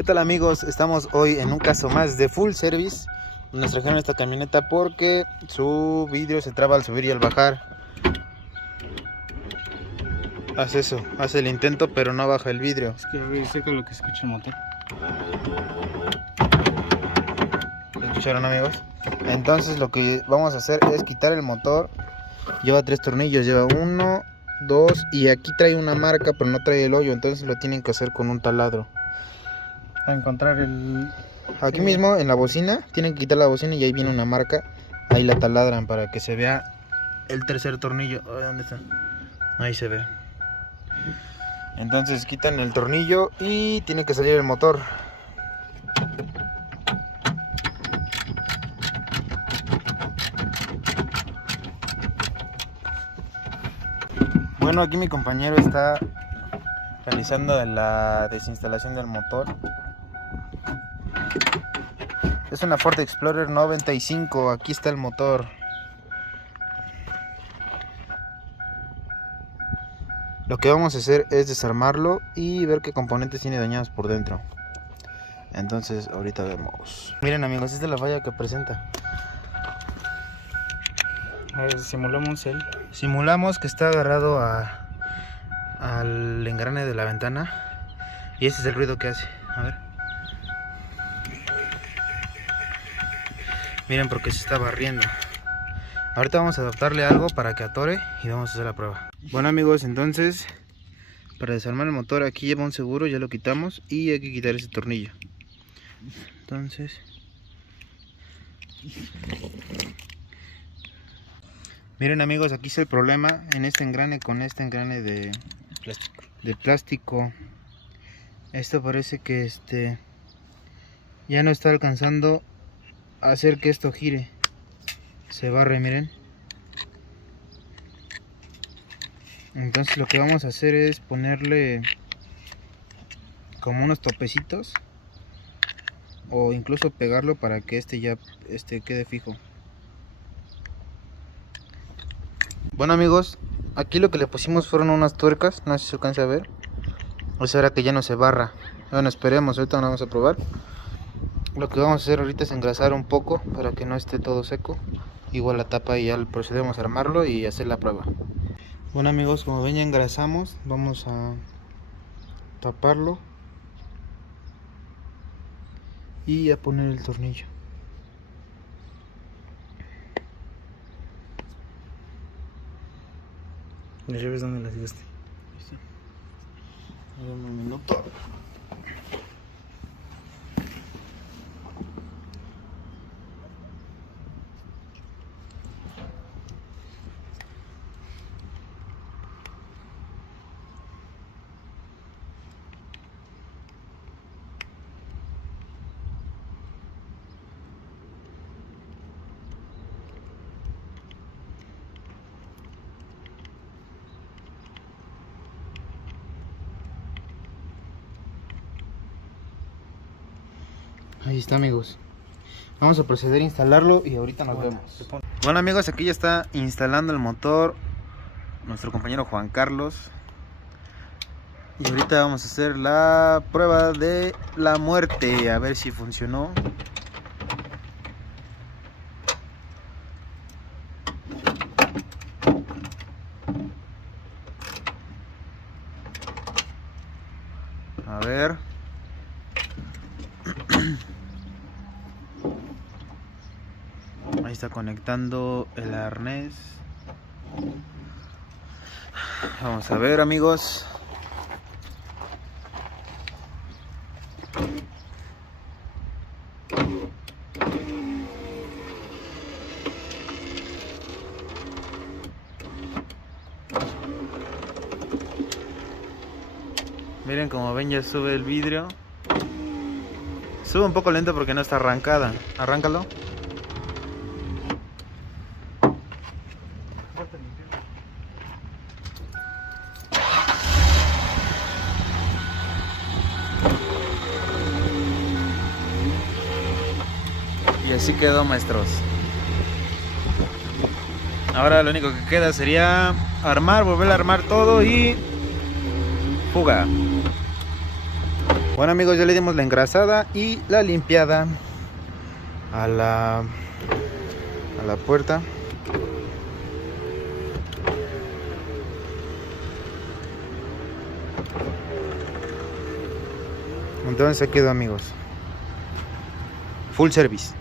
¿Qué tal amigos? Estamos hoy en un caso más de full service. Nos trajeron esta camioneta porque su vidrio se traba al subir y al bajar. Hace eso, hace el intento pero no baja el vidrio. Es que voy cerca de lo que escucha el motor. ¿Escucharon amigos? Entonces lo que vamos a hacer es quitar el motor. Lleva 3 tornillos, lleva 1, 2 y aquí trae una marca pero no trae el hoyo. Entonces lo tienen que hacer con un taladro. A encontrar el... Aquí mismo en la bocina, tienen que quitar la bocina y ahí viene una marca. Ahí la taladran para que se vea el tercer tornillo. ¿Dónde está? Ahí se ve. Entonces quitan el tornillo y tiene que salir el motor. Bueno, aquí mi compañero está realizando la desinstalación del motor. Es una Ford Explorer 95, aquí está el motor. Lo que vamos a hacer es desarmarlo y ver qué componentes tiene dañados por dentro. Entonces ahorita vemos. Miren amigos, esta es la falla que presenta. A ver, simulamos el... Simulamos que está agarrado al engrane de la ventana. Y ese es el ruido que hace. A ver. Miren porque se está barriendo. Ahorita vamos a adaptarle algo para que atore y vamos a hacer la prueba. Bueno amigos, entonces para desarmar el motor aquí lleva un seguro, ya lo quitamos y hay que quitar ese tornillo. Entonces miren amigos, aquí está el problema en este engrane con este engrane de plástico. Esto parece que ya no está alcanzando a hacer que esto gire. Se barre, miren. Entonces lo que vamos a hacer es ponerle como unos topecitos o incluso pegarlo para que ya quede fijo. Bueno amigos, aquí lo que le pusimos fueron unas tuercas, no sé si se alcanza a ver. Eso era que ya no se barra. Bueno, esperemos, ahorita lo vamos a probar. Lo que vamos a hacer ahorita es engrasar un poco para que no esté todo seco. Igual la tapa y ya procedemos a armarlo y hacer la prueba. Bueno amigos, como ven ya engrasamos, vamos a taparlo y a poner el tornillo. ¿Ya ves dónde las guste? Dame un minuto. Ahí está amigos. Vamos a proceder a instalarlo y ahorita nos vemos. Bueno amigos, aquí ya está instalando el motor nuestro compañero Juan Carlos. Y ahorita vamos a hacer la prueba de la muerte, a ver si funcionó. A ver. Ahí está conectando el arnés. Vamos a ver amigos. Miren, como ven ya sube el vidrio. Sube un poco lento porque no está arrancada. Arráncalo. Y así quedó, maestros. Ahora lo único que queda sería volver a armar todo y fuga. Bueno amigos, ya le dimos la engrasada y la limpiada a la puerta. Entonces se quedó amigos. Full service.